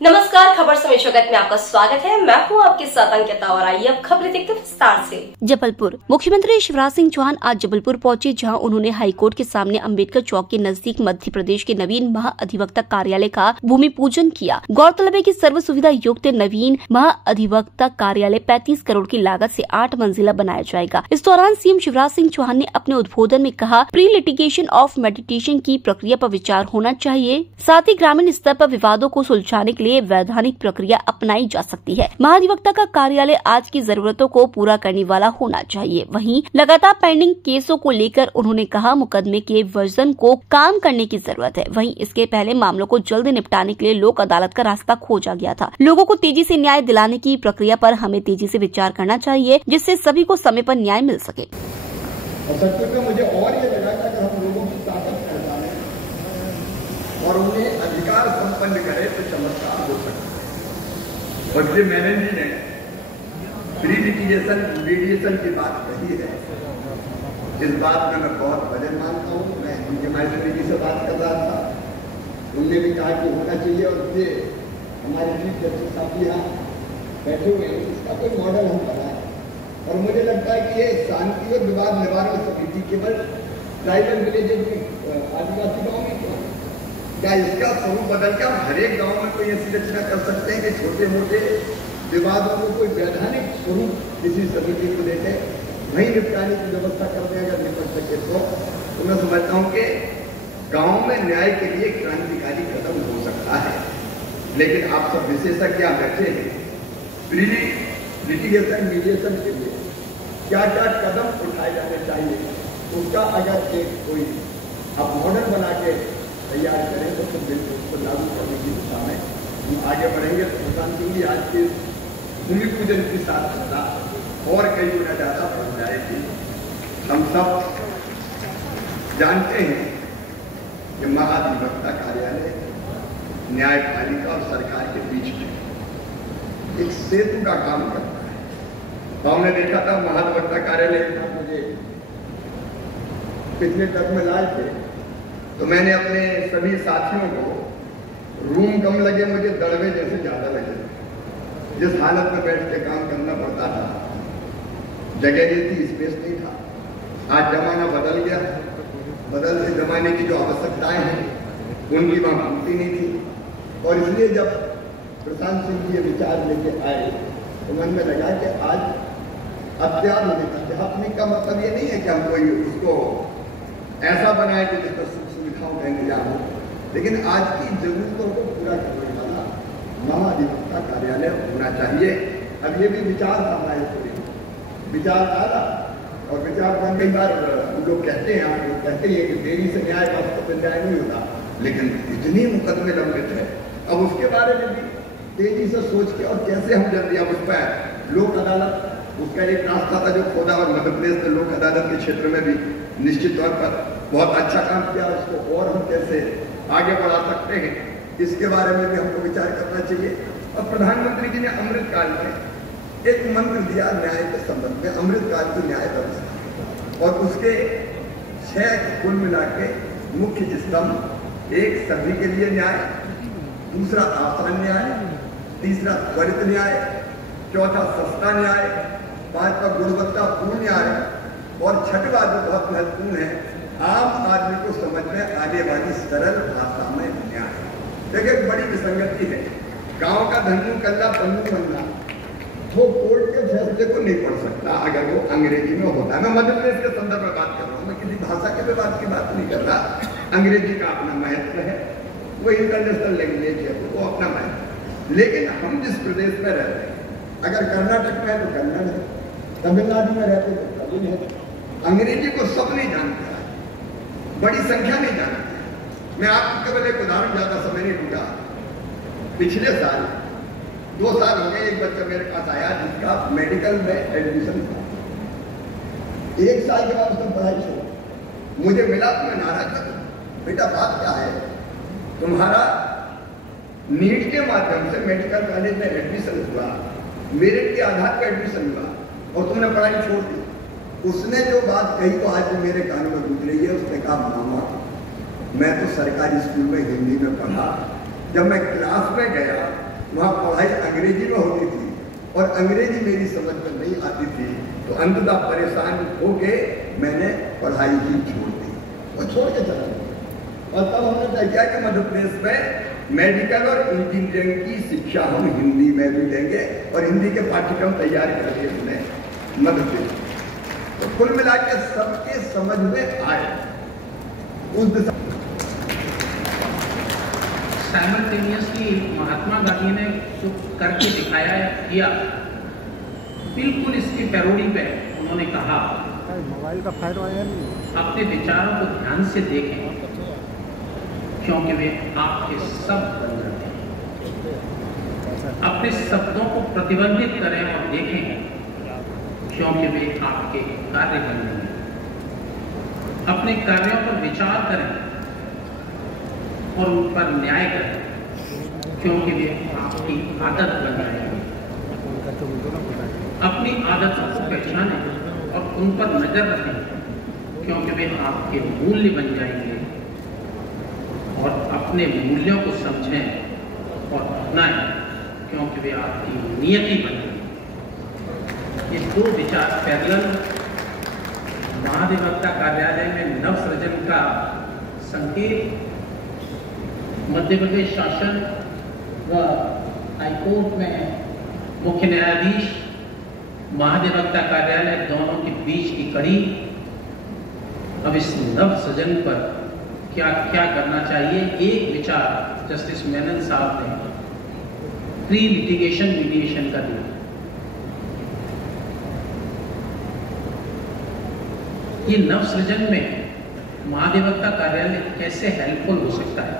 नमस्कार, खबर समय जगत में आपका स्वागत है। मैं हूं आपके साथ अंकिता और आइए अब खबरें देखते विस्तार से। जबलपुर मुख्यमंत्री शिवराज सिंह चौहान आज जबलपुर पहुंचे, जहां उन्होंने हाईकोर्ट के सामने अंबेडकर चौक के नजदीक मध्य प्रदेश के नवीन महाअधिवक्ता कार्यालय का भूमि पूजन किया। गौरतलब है कि सर्व सुविधा युक्त नवीन महाअधिवक्ता कार्यालय 35 करोड़ की लागत से 8 मंजिला बनाया जाएगा। इस दौरान सीएम शिवराज सिंह चौहान ने अपने उद्बोधन में कहा, प्री लिटिगेशन ऑफ मेडिटेशन की प्रक्रिया पर विचार होना चाहिए। साथ ही ग्रामीण स्तर पर विवादों को सुलझाने के लिए वैधानिक प्रक्रिया अपनाई जा सकती है। महाधिवक्ता का कार्यालय आज की जरूरतों को पूरा करने वाला होना चाहिए। वहीं लगातार पेंडिंग केसों को लेकर उन्होंने कहा, मुकदमे के वर्जन को काम करने की जरूरत है। वहीं इसके पहले मामलों को जल्द निपटाने के लिए लोक अदालत का रास्ता खोजा गया था। लोगों को तेजी से न्याय दिलाने की प्रक्रिया पर हमें तेजी से विचार करना चाहिए, जिससे सभी को समय पर न्याय मिल सके। मुझे और ये लगा कि अगर हम लोगों की ताकत पहचाने और उन्हें अधिकार संपन्न करे तो चमत्कार हो सकता है। और ये मैंने जी ने प्री लिटिगेशन मीडिएशन की बात कही है, इस बात में मैं बहुत वजन मानता हूँ। मैं उनके माइस्ट्री जी से बात कर रहा था, उनने भी कहा कि होना चाहिए और ये हमारे चीफ जस्टिस साहब यहाँ बैठे हुए हैं, इसका कोई मॉडल हम बनाए। और मुझे लगता है कि ये शांति और विवाद निवारण समिति केवल ट्राइबल विलेजेज में आदिवासी गाँव में क्या इसका स्वरूप बदल के हम हर एक गाँव में कोई ऐसी रचना कर सकते हैं कि छोटे मोटे विवादों को कोई वैधानिक स्वरूप किसी समिति को देते वहीं निपटाने की व्यवस्था करते हैं। अगर निपट सके तो मैं समझता हूँ कि गाँव में न्याय के लिए क्रांतिकारी कदम हो सकता है। लेकिन आप सब विशेषज्ञ बैठे हैं, प्री लिटिगेशन मीडिएशन के लिए क्या क्या कदम उठाए जाने चाहिए, उसका अगर एक कोई आप मॉडल बना के तैयार करें तो फिर बिल्कुल उसको लागू करने की दिशा में हम आगे बढ़ेंगे। तो प्रशांत सिंह जी आज के भूमि पूजन की सार्थकता और कई गुना ज्यादा बढ़ जाएगी। हम सब जानते हैं कि महाधिवक्ता कार्यालय न्यायपालिका और सरकार के बीच में एक सेतु का काम करता है। तो हमने देखा था महाधिवक्ता कार्यालय मुझे पिछले तक में लाए थे, तो मैंने अपने सभी साथियों को रूम कम लगे, मुझे दड़वे जैसे ज्यादा लगे। जिस हालत में बैठ के काम करना पड़ता था, जगह नहीं थी, स्पेस नहीं था। आज जमाना बदल गया, बदलते जमाने की जो आवश्यकताएं हैं उनकी वहां पूर्ति नहीं थी। और इसलिए जब प्रशांत सिंह जी ये विचार लेके आए तो मन में लगा कि आज अध्यात्मिक का मतलब ये नहीं है कि हम कोई उसको ऐसा बनाए कि जिस पर सुविधाओं का इंतजाम हो, लेकिन आज की जरूरतों को पूरा करने वाला महाधिवक्ता कार्यालय होना चाहिए। अब ये भी विचार था हमारे विचारधारा और विचार कई बार लोग कहते हैं, आप लोग कहते हैं कि देरी से न्याय वास्तव में न्याय नहीं होता, लेकिन इतनी मुकदमे लंबित है। अब उसके बारे में भी तेजी से सोच के और कैसे हम जल्दी अब उस पर लोक अदालत, उसका एक रास्ता था जो खोदा और मध्य प्रदेश में लोक अदालत के क्षेत्र में भी निश्चित तौर पर बहुत अच्छा काम किया। उसको और हम कैसे आगे बढ़ा सकते हैं, इसके बारे में भी हमको विचार करना चाहिए। और प्रधानमंत्री जी ने अमृतकाल में एक मंत्र दिया न्याय के संबंध में, अमृतकाल की न्याय व्यवस्था, और उसके 6 कुल मिला के मुख्य स्तंभ, एक सभी के लिए न्याय, दूसरा आसान न्याय, तीसरा त्वरित न्याय, चौथा सस्ता न्याय, पांचवा गुणवत्तापूर्ण न्याय और छठवा जो बहुत महत्वपूर्ण है, आम आदमी को समझ में आने वाली सरल भाषा में न्याय। देखिए एक बड़ी विसंगति है, गांव का धन्नू कल्ला पन्नू बनना वो कोर्ट के फैसले को नहीं पढ़ सकता अगर वो अंग्रेजी में होता है। मैं मध्य प्रदेश के संदर्भ में बात कर रहा हूँ, मैं किसी भाषा के विवाद की बात नहीं कर रहा। अंग्रेजी का अपना महत्व है, वो इंटरनेशनल लैंग्वेज है, वो अपना महत्व। लेकिन हम जिस प्रदेश में रहते हैं, अगर कर्नाटक में है तो कन्नड़ है, तमिलनाडु में रहते तो तमिल है, अंग्रेजी को सब नहीं जानते, बड़ी संख्या नहीं जानते। मैं आपको केवल एक उदाहरण, ज्यादा समय नहीं दूंगा। पिछले साल 2 साल हो गए, एक बच्चा मेरे पास आया जिसका मेडिकल में एडमिशन था। 1 साल के बाद उसने पढ़ाई छोड़ी, मुझे मिला तो मैं नाराज था, बेटा बात क्या है, तुम्हारा नीट के माध्यम से मेडिकल कॉलेज में एडमिशन हुआ, मेरिट के आधार पर एडमिशन हुआ और तुमने पढ़ाई छोड़ दी। उसने जो बात कही तो आज मेरे कान में गूंज रही है। उसने कहा, मामा मैं तो सरकारी स्कूल में हिंदी में पढ़ा, जब मैं क्लास में गया वहाँ पढ़ाई अंग्रेजी में होती थी और अंग्रेजी मेरी समझ में नहीं आती थी, तो अंततः परेशान होके मैंने पढ़ाई ही छोड़ दी और छोड़ के चला गया। और तब हमने तय किया कि मध्य प्रदेश में मेडिकल और इंजीनियरिंग की शिक्षा हम हिंदी में भी देंगे और हिंदी के पाठ्यक्रम तैयार करके हमने मध्य प्रदेश। तो कुल मिला के सबके समझ में आए उस दिशा। साइमल्टेनियसली महात्मा गांधी ने जो करके दिखाया किया, बिल्कुल इसकी पैरोडी पे उन्होंने कहा मोबाइल का फायदा आया नहीं, अपने विचारों को ध्यान से देखें क्योंकि वे आपके शब्द बन जाते हैं। अपने शब्दों को प्रतिबंधित करें और देखें क्योंकि वे आपके कार्य बन जाएंगे। अपने कार्यों पर विचार करें और उन पर न्याय करें क्योंकि वे आपकी आदत बन जाएंगे। अपनी आदतों को पहचानें और उन पर नजर रखें क्योंकि वे आपके मूल्य बन जाएंगे, और अपने मूल्यों को समझें और अपनाएं क्योंकि वे आपकी नियति बन जाएंगे। ये दो विचार पैरेलल महाधिवक्ता कार्यालय में नवसृजन का संकेत मध्य प्रदेश शासन व हाईकोर्ट में मुख्य न्यायाधीश महाधिवक्ता कार्यालय दोनों के बीच की कड़ी। अब इस नवसृजन पर क्या क्या करना चाहिए, एक विचार जस्टिस मेनन साहब ने प्री लिटिगेशन मीडिएशन का दिया। ये नवसृजन में महाधिवक्ता कार्यालय कैसे हेल्पफुल हो सकता है।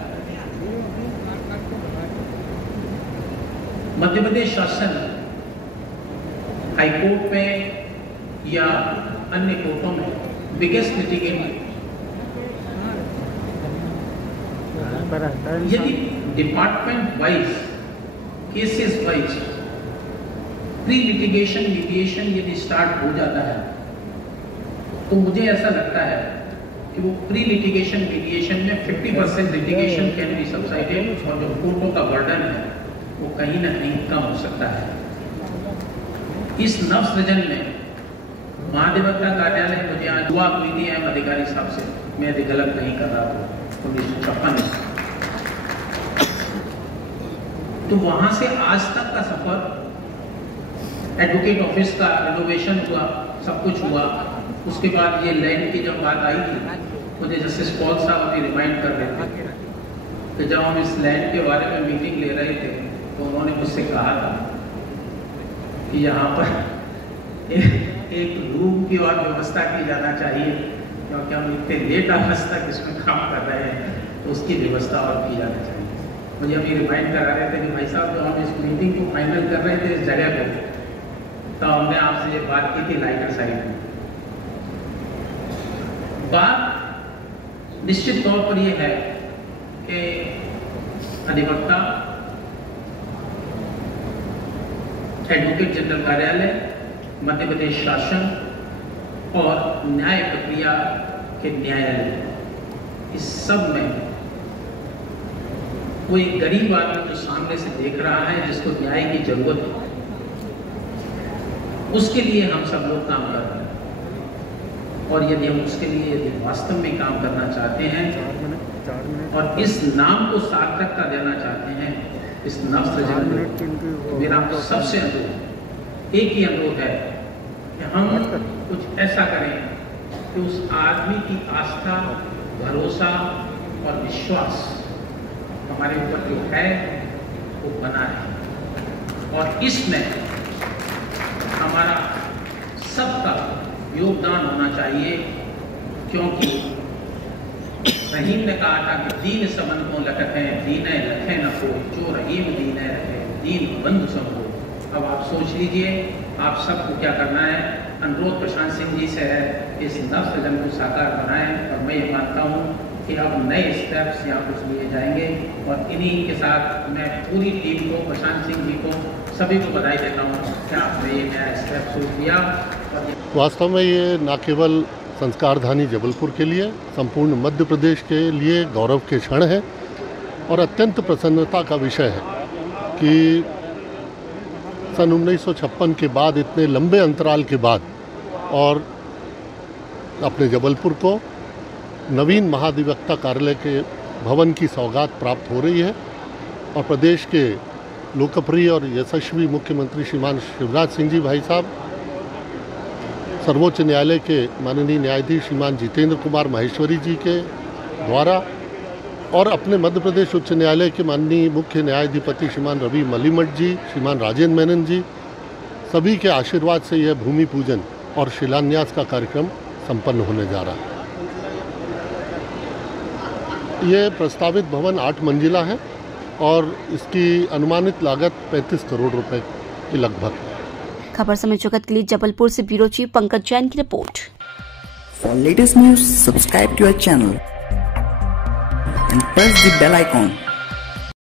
मध्य प्रदेश शासन हाईकोर्ट में या अन्य कोर्टों में बिगेस्ट लिटिगेशन, यदि department wise cases wise pre litigation mediation यदि स्टार्ट हो जाता है तो मुझे ऐसा लगता है कि वो प्री लिटिगेशन मीडिएशन में 50% लिटिगेशन कैन बी सबसाइडेड और जो कोर्टों का बर्डन है वो कहीं ना कहीं कम हो सकता है। इस नवसृजन में महाधिवक्ता कार्यालय, मुझे आज दुआ हुई थी एम अधिकारी साहब से, मैं यदि गलत नहीं कर रहा हूँ 1956, तो वहां से आज तक का सफर, एडवोकेट ऑफिस का रिनोवेशन हुआ, सब कुछ हुआ। उसके बाद ये लैंड की जब बात आई थी, मुझे जस्टिस पॉल साहब अभी रिमाइंड कर रहे थे कि जब हम इस लैंड के बारे में मीटिंग ले रहे थे तो उन्होंने मुझसे कहा था कि यहाँ पर एक रूम की और व्यवस्था की जाना चाहिए क्योंकि हम इतने लेट आवर्स तक इसमें काम कर रहे हैं, तो उसकी व्यवस्था और की जानी चाहिए। मुझे अभी रिमाइंड करा रहे थे कि भाई साहब जब हम इस मीटिंग को फाइनल कर रहे थे इस जगह पे, तो हमने आपसे ये बात की थी लाइटर साइड में। बात निश्चित तौर पर यह है कि अधिवक्ता, एडवोकेट जनरल कार्यालय, मध्य प्रदेश शासन और न्याय प्रक्रिया के न्यायालय, इस सब में कोई गरीब आदमी जो सामने से देख रहा है जिसको न्याय की जरूरत है, उसके लिए हम सब लोग काम कर रहे हैं। और यदि हम उसके लिए यदि वास्तव में काम करना चाहते हैं और इस नाम को सार्थकता देना चाहते हैं, इस नवसृजन में मेरा सबसे अनुरोध, एक ही अनुरोध है कि हम कुछ ऐसा करें कि उस आदमी की आस्था, भरोसा और विश्वास हमारे ऊपर जो है वो बना रहे, और इसमें हमारा सबका योगदान होना चाहिए। क्योंकि रहीम ने कहा था कि दीन समन को लटके दीन लखे न को, जो रहीम दीन रखे दीन बंधु समो। अब आप सोच लीजिए आप सबको क्या करना है। अनुरोध प्रशांत सिंह जी से है, इस नवसृजन को साकार बनाएं, और मैं ये मानता हूँ कि अब नए स्टेप्स यहाँ कुछ लिए जाएंगे, और इन्हीं के साथ मैं पूरी टीम को, प्रशांत सिंह जी को, सभी को बधाई देता हूँ कि आपने ये नया स्टेप शुरू किया। वास्तव में ये न केवल संस्कारधानी जबलपुर के लिए, संपूर्ण मध्य प्रदेश के लिए गौरव के क्षण है और अत्यंत प्रसन्नता का विषय है कि सन 1956 के बाद, इतने लंबे अंतराल के बाद, और अपने जबलपुर को नवीन महाधिवक्ता कार्यालय के भवन की सौगात प्राप्त हो रही है। और प्रदेश के लोकप्रिय और यशस्वी मुख्यमंत्री श्रीमान शिवराज सिंह जी भाई साहब, सर्वोच्च न्यायालय के माननीय न्यायाधीश श्रीमान जितेंद्र कुमार माहेश्वरी जी के द्वारा, और अपने मध्य प्रदेश उच्च न्यायालय के माननीय मुख्य न्यायाधिपति श्रीमान रवि मलिमठ जी, श्रीमान राजेंद्र मेनन जी, सभी के आशीर्वाद से यह भूमि पूजन और शिलान्यास का कार्यक्रम संपन्न होने जा रहा है। ये प्रस्तावित भवन 8 मंजिला है और इसकी अनुमानित लागत 35 करोड़ रुपए के लगभग है। खबर समय जगत के लिए जबलपुर से ब्यूरो चीफ पंकज जैन की report. For latest news, subscribe to our channel and press the bell icon.